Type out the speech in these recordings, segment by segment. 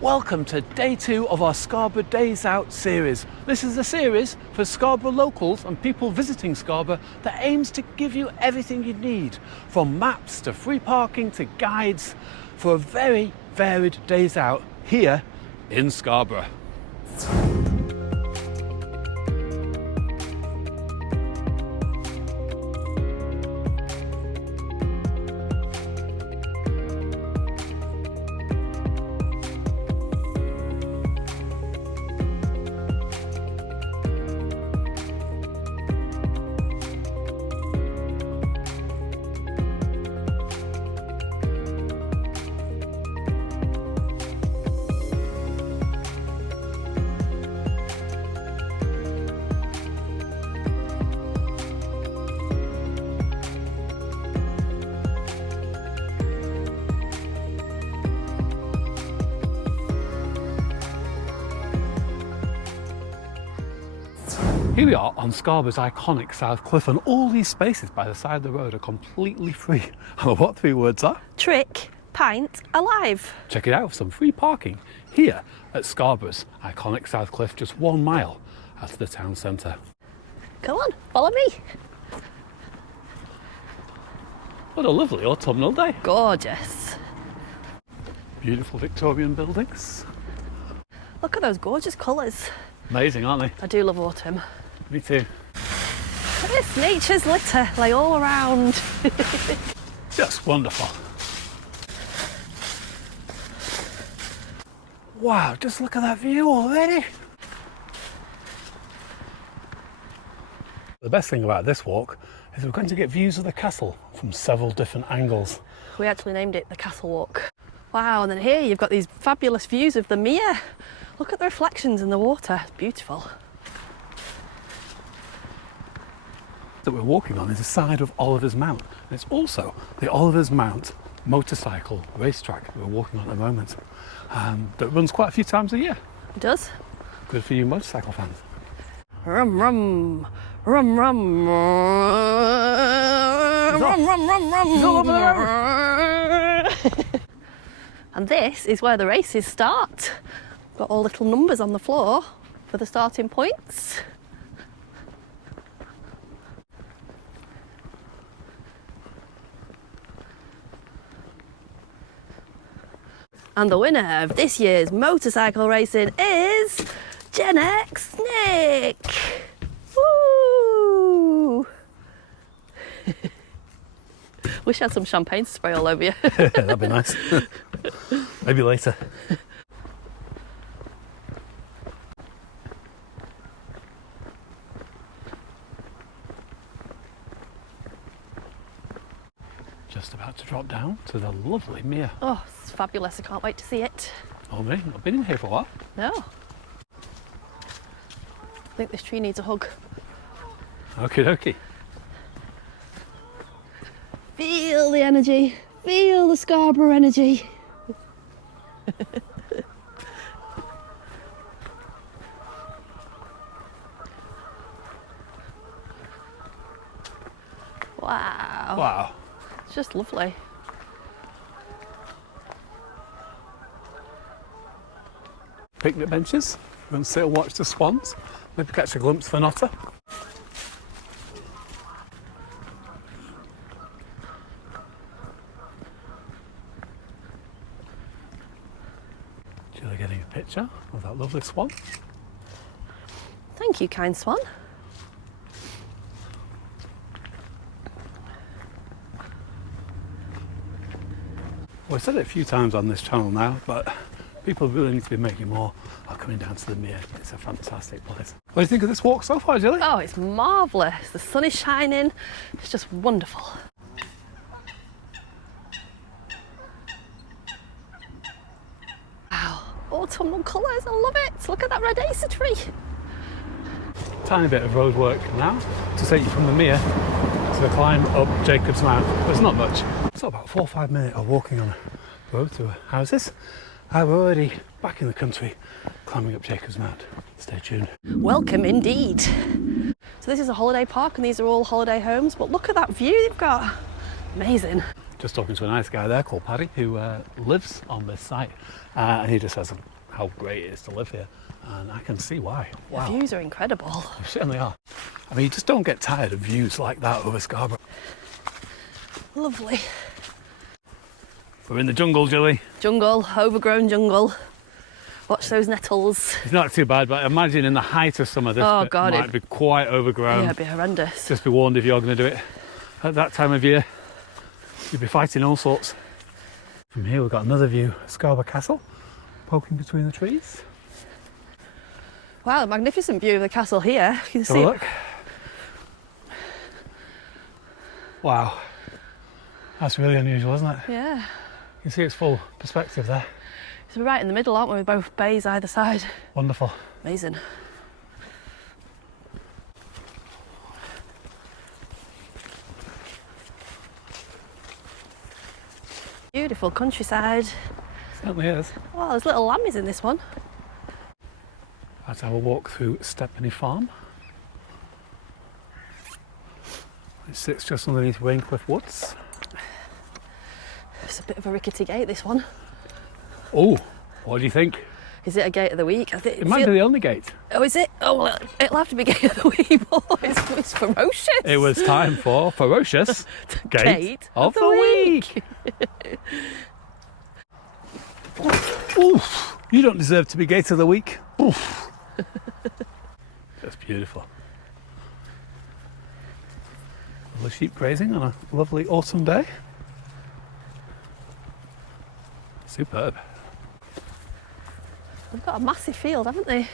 Welcome to day 2 of our Scarborough Days Out series. This is a series for Scarborough locals and people visiting Scarborough that aims to give you everything you need, from maps to free parking to guides, for a very varied days out here in Scarborough. Here we are on Scarborough's iconic South Cliff, and all these spaces by the side of the road are completely free. And what 3 words are? Trick, pint, alive. Check it out for some free parking here at Scarborough's iconic South Cliff, just 1 mile out of the town centre. Come on, follow me. What a lovely autumnal day. Gorgeous. Beautiful Victorian buildings. Look at those gorgeous colours. Amazing, aren't they? I do love autumn. Me too. Look at this nature's litter, like all around. Just wonderful. Wow, just look at that view already. The best thing about this walk is we're going to get views of the castle from several different angles. We actually named it the Castle Walk. Wow, and then here you've got these fabulous views of the Mirr. Look at the reflections in the water, it's beautiful. That we're walking on is the side of Oliver's Mount. And it's also the Oliver's Mount motorcycle racetrack that we're walking on at the moment. That runs quite a few times a year. It does. Good for you motorcycle fans. Rum rum, rum rum, rum rum rum rum. He's all over the road. And this is where the races start. Got all little numbers on the floor for the starting points. And the winner of this year's motorcycle racing is Gen X Nick. Woo! Wish I had some champagne to spray all over you. That'd be nice. Maybe later. Just about to drop down to the lovely Mirr. Oh, it's fabulous. I can't wait to see it. Oh, me? I've been in here for a while. No. I think this tree needs a hug. Okie dokie. Feel the energy. Feel the Scarborough energy. Wow. Wow. It's just lovely. Picnic benches. We're going to sit and watch the swans. Maybe catch a glimpse of an otter. Julie getting a picture of that lovely swan. Thank you, kind swan. Well, I've said it a few times on this channel now, but people really need to be making more of coming down to the Mirr. It's a fantastic place. What do you think of this walk so far, Julie? Oh, it's marvellous. The sun is shining. It's just wonderful. Wow, autumnal colours. I love it. Look at that red acer tree. Tiny bit of road work now to take you from the Mirr to the climb up Jacob's Mount. But it's not much. It's about 4 or 5 minutes of walking on a road to houses. We're already back in the country climbing up Jacob's Mount. Stay tuned. Welcome indeed. So this is a holiday park and these are all holiday homes, but look at that view they've got. Amazing. Just talking to a nice guy there called Paddy who lives on this site, and he just says how great it is to live here, and I can see why. Wow. The views are incredible. They certainly are. I mean, you just don't get tired of views like that over Scarborough. Lovely. We're in the jungle, Julie. Jungle, overgrown jungle. Watch those nettles. It's not too bad, but imagine in the height of summer, this bit might be quite overgrown. Yeah, it'd be horrendous. Just be warned if you're going to do it at that time of year. You'll be fighting all sorts. From here we've got another view of Scarborough Castle, poking between the trees. Wow, a magnificent view of the castle here. You can Have see a look. Wow. That's really unusual, isn't it? Yeah. You can see its full perspective there. So we're right in the middle, aren't we, with both bays either side. Wonderful. Amazing. Beautiful countryside. Certainly is. Wow, there's little lammies in this one. Let's have a walk through Stepney Farm. It sits just underneath Raincliffe Woods. It's a bit of a rickety gate, this one. Oh, what do you think? Is it a gate of the week? I think It might be the only gate. Oh, is it? Oh, well, it'll have to be gate of the week. Oh, it's ferocious. It was time for ferocious gate of the week. Oof! You don't deserve to be gate of the week. Oof! That's beautiful. Lovely sheep grazing on a lovely autumn day. Superb. They've got a massive field, haven't they?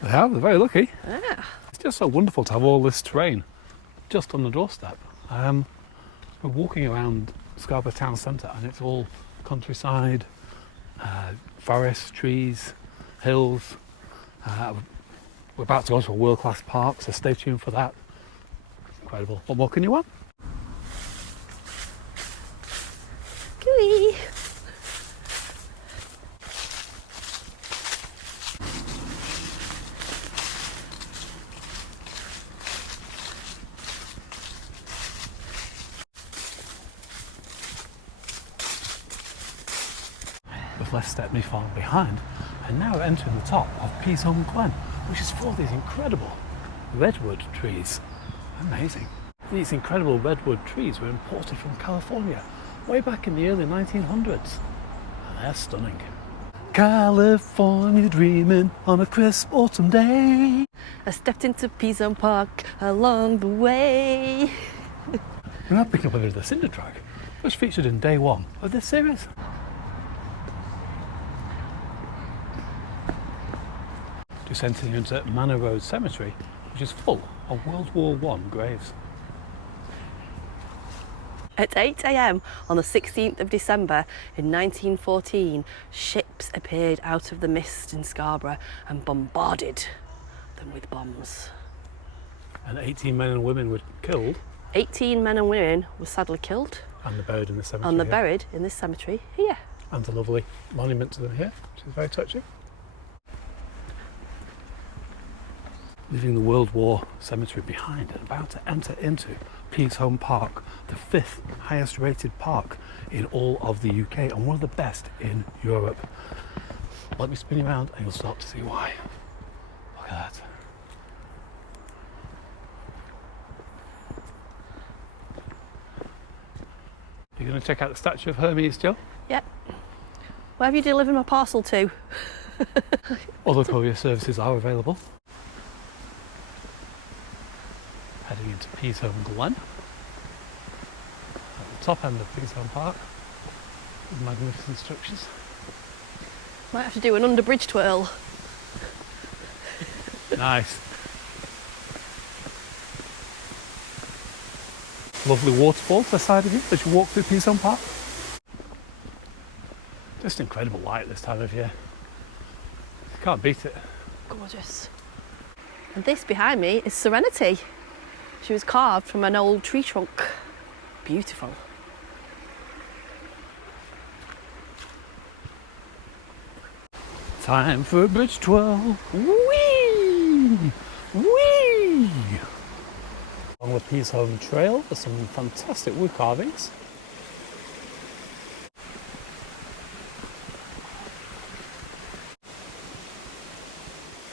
They have, they're very lucky. Yeah. It's just so wonderful to have all this terrain just on the doorstep. We're walking around Scarborough town centre and it's all countryside, forests, trees, hills. We're about to go to a world-class park, so stay tuned for that. Incredible. What more can you want? Gooey. We've left Stepney Farm behind and now we're entering the top of Peasholm Glen, which is full of these incredible redwood trees. Amazing. These incredible redwood trees were imported from California way back in the early 1900s, and they're stunning. California dreaming on a crisp autumn day. I stepped into Peasholm Park along the way. We're now picking up a bit of the cinder track, which featured in day one of this series. Descending into Manor Road Cemetery, which is full of World War I graves. At 8 a.m. on the 16th of December in 1914, ships appeared out of the mist in Scarborough and bombarded them with bombs. And 18 men and women were killed. 18 men and women were sadly killed. And they're buried in the cemetery. And they're here. buried in this cemetery here. And a lovely monument to them here, which is very touching. Leaving the World War cemetery behind and about to enter into Peasholm Park, the 5th highest rated park in all of the UK and one of the best in Europe. Let me spin you around and you'll start to see why. Look at that. You're going to check out the statue of Hermes, Joe? Yep. Where have you delivered my parcel to? Other courier services are available. Heading into Peasholm Glen, at the top end of Peasholm Park, with magnificent structures. Might have to do an under-bridge twirl. Nice. Lovely waterfall to the side of you as you walk through Peasholm Park. Just incredible light this time of year. You can't beat it. Gorgeous. And this behind me is Serenity. She was carved from an old tree trunk. Beautiful. Time for a bridge twirl. Whee! Whee! Along the Peasholm Trail, there's some fantastic wood carvings.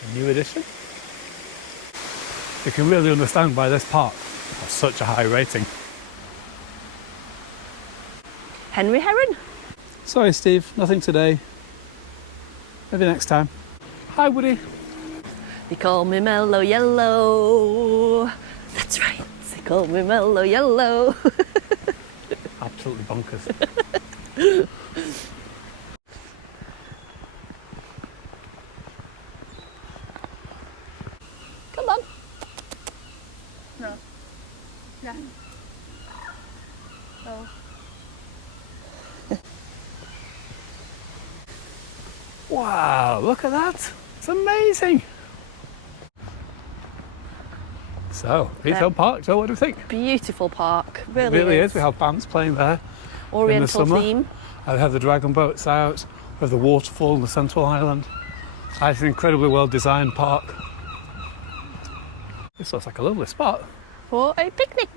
a new edition. You can really understand why this park has such a high rating. Henry Heron. Sorry Steve, nothing today. Maybe next time. Hi Woody. They call me Mellow Yellow. That's right, they call me Mellow Yellow. Absolutely bonkers. Come on. No. Yeah. Oh. Wow, look at that. It's amazing. So, Peasholm Park, Joe, what do you think? Beautiful park, It really, really is. We have bands playing there. Oriental in the summer. theme. They have the dragon boats out. We have the waterfall on the central island. It's an incredibly well designed park. This looks like a lovely spot. For a picnic.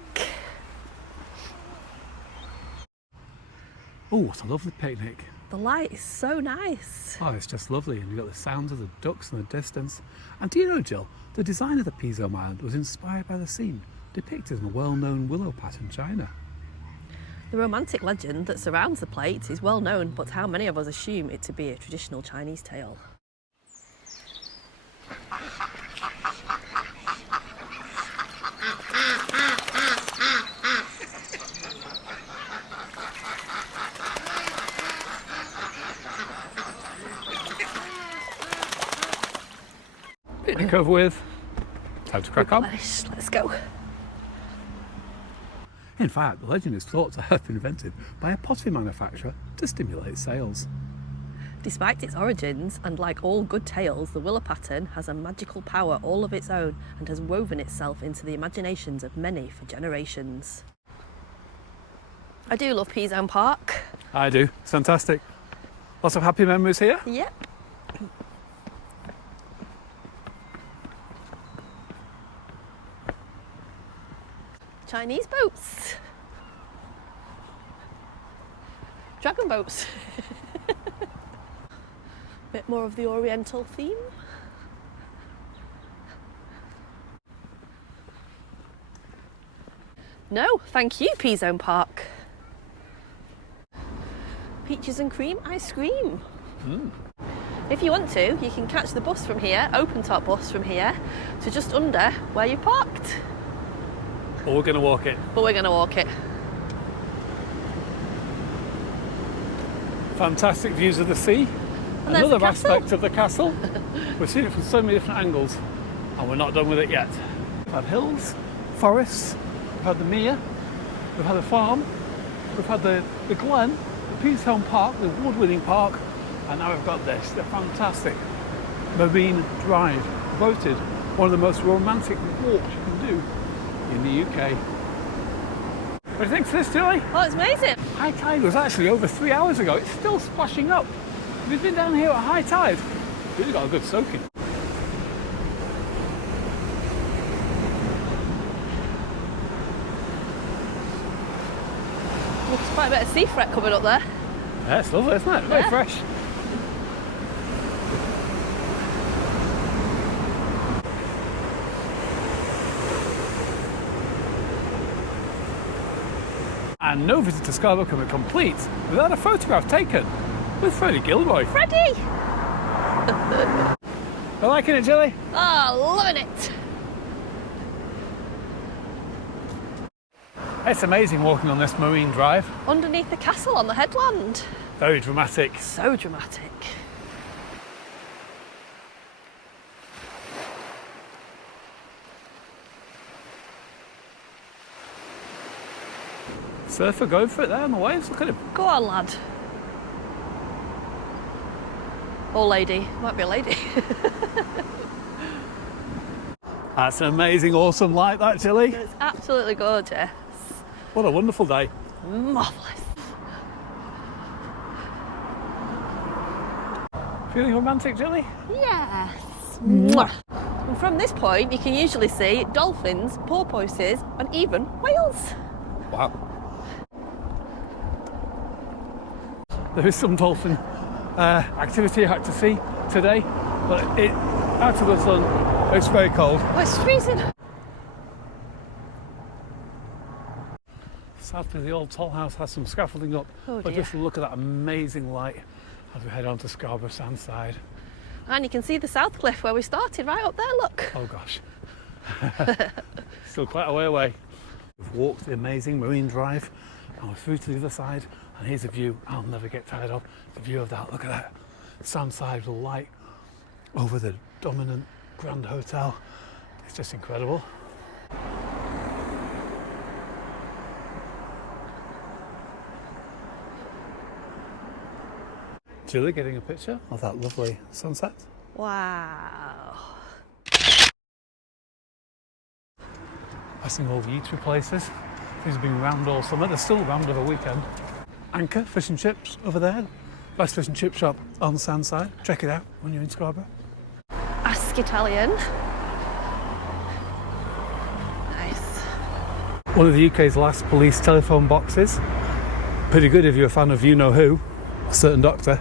Oh, what a lovely picnic. The light is so nice. Oh, it's just lovely. And you've got the sounds of the ducks in the distance. And do you know, Jill, the design of the Pome Island was inspired by the scene depicted in a well-known willow pattern china. The romantic legend that surrounds the plate is well known, but how many of us assume it to be a traditional Chinese tale? Picnic over with. Time to crack on. Let's go. In fact, the legend is thought to have been invented by a pottery manufacturer to stimulate sales. Despite its origins, and like all good tales, the willow pattern has a magical power all of its own and has woven itself into the imaginations of many for generations. I do love Peasholm Park. I do. It's fantastic. Lots of happy memories here. Yep. Chinese boats. Dragon boats. Bit more of the Oriental theme. No, thank you, Peasholm Park. Peaches and cream ice cream. If you want to, you can catch the bus from here, open top bus from here, to just under where you parked. But we're going to walk it. But we're going to walk it. Fantastic views of the sea. And there's the Another castle. aspect of the castle. We've seen it from so many different angles, and we're not done with it yet. We've had hills, forests, we've had the Mirr, we've had the farm, we've had the glen, the Peasholm Park, the award-winning park, and now we've got this, the fantastic Marine Drive, voted one of the most romantic walks you can do in the UK. What do you think of this, Julie? Oh, it's amazing. High tide was actually over 3 hours ago. It's still splashing up. We've been down here at high tide. Really got a good soaking. Looks quite a bit of sea fret coming up there. Yeah, it's lovely, isn't it? Very Yeah. fresh. And no visit to Scarborough can be complete without a photograph taken with Freddie Gilmore. Freddie! You liking it, Jilly? Oh, loving it. It's amazing walking on this marine drive. Underneath the castle on the headland. Very dramatic. So dramatic. Surfer going for it there on the waves. Look at him. Go on, lad. Or lady. Might be a lady. That's an amazing, awesome light, that, Jilly. It's absolutely gorgeous. What a wonderful day. Marvellous. Feeling romantic, Jilly? Yes. Mwah. And from this point, you can usually see dolphins, porpoises, and even whales. Wow. There is some dolphin activity I had to see today, but out of the sun. It's very cold. Oh, it's freezing. Sadly, the old toll house has some scaffolding up, Oh, but dear. just look at that amazing light as we head on to Scarborough Sandside. And you can see the South Cliff where we started, right up there, look. Oh gosh. Still quite a way away. We've walked the amazing Marine Drive and we're through to the other side, and here's a view I'll never get tired of. The view of that, look at that. Sandside with the light over the dominant Grand Hotel. It's just incredible. Julie getting a picture of that lovely sunset. Wow. Passing all the eatery places. These have been rammed all summer. They're still rammed over weekend. Anchor Fish and Chips over there. Best fish and chip shop on Sandside. Check it out when you're in Scarborough. Ask Italian. Nice. One of the UK's last police telephone boxes. Pretty good if you're a fan of You Know Who, a certain doctor.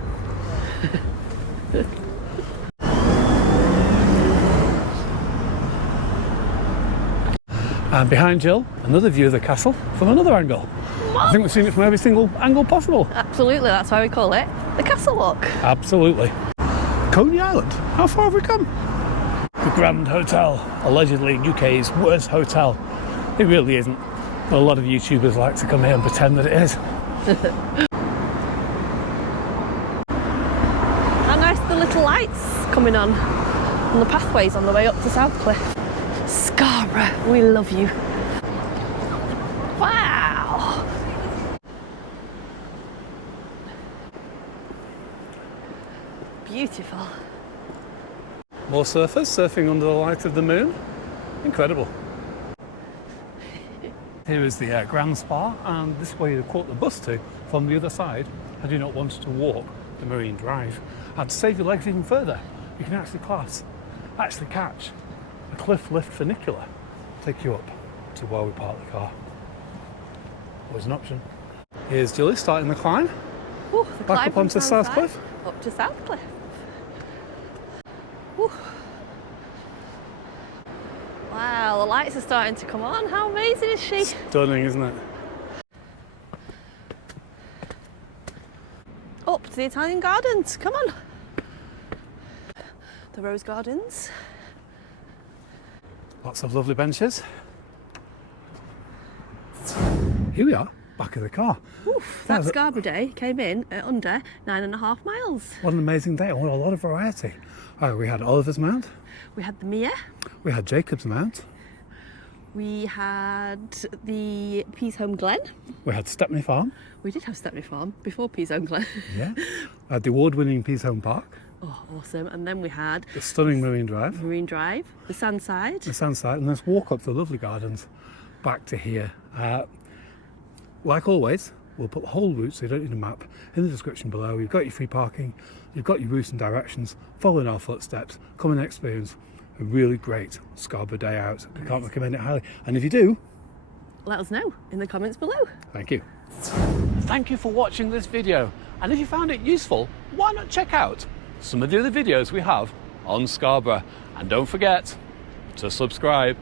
And behind Jill, another view of the castle from another angle. What? I think we've seen it from every single angle possible. Absolutely, that's why we call it the Castle Walk. Absolutely. Pome Island, how far have we come? The Grand Hotel, allegedly UK's worst hotel. It really isn't. But a lot of YouTubers like to come here and pretend that it is. How nice the little lights coming on the pathways on the way up to South Cliff. Scarborough, we love you. Wow! Beautiful. More surfers surfing under the light of the moon. Incredible. Here is the Grand Spa, and this way you caught the bus to from the other side had you not wanted to walk the Marine Drive. And to save your legs even further, you can actually catch a cliff lift funicular, take you up to where we park the car. Always an option. Here's Julie starting the climb. Ooh, the Back climb up from onto South Sandside Cliff. Up to South Cliff. Ooh. Wow, the lights are starting to come on. How amazing is she? Stunning, isn't it? Up to the Italian Gardens, come on. The Rose Gardens. Lots of lovely benches. Here we are, back of the car. Oof, Yeah, that Scarborough day came in at under 9.5 miles. What an amazing day, and what a lot of variety. We had Oliver's Mount, We had the Mirr, we had Jacob's Mount, we had the Peasholm Glen. we had Stepney Farm, We did have Stepney Farm before Peasholm Glen. yeah, the award-winning Peasholm Park, Oh, awesome. And then we had the stunning Marine Drive, Marine Drive, the Sandside. the Sandside, and let's walk up the lovely gardens back to here. Like always, we'll put the whole route, so you don't need a map, in the description below. You've got your free parking, you've got your routes and directions, follow in our footsteps, come and experience a really great Scarborough day out. We can't recommend it highly. And if you do, Let us know in the comments below. thank you. Thank you for watching this video. And if you found it useful, why not check out some of the other videos we have on Scarborough. And don't forget to subscribe.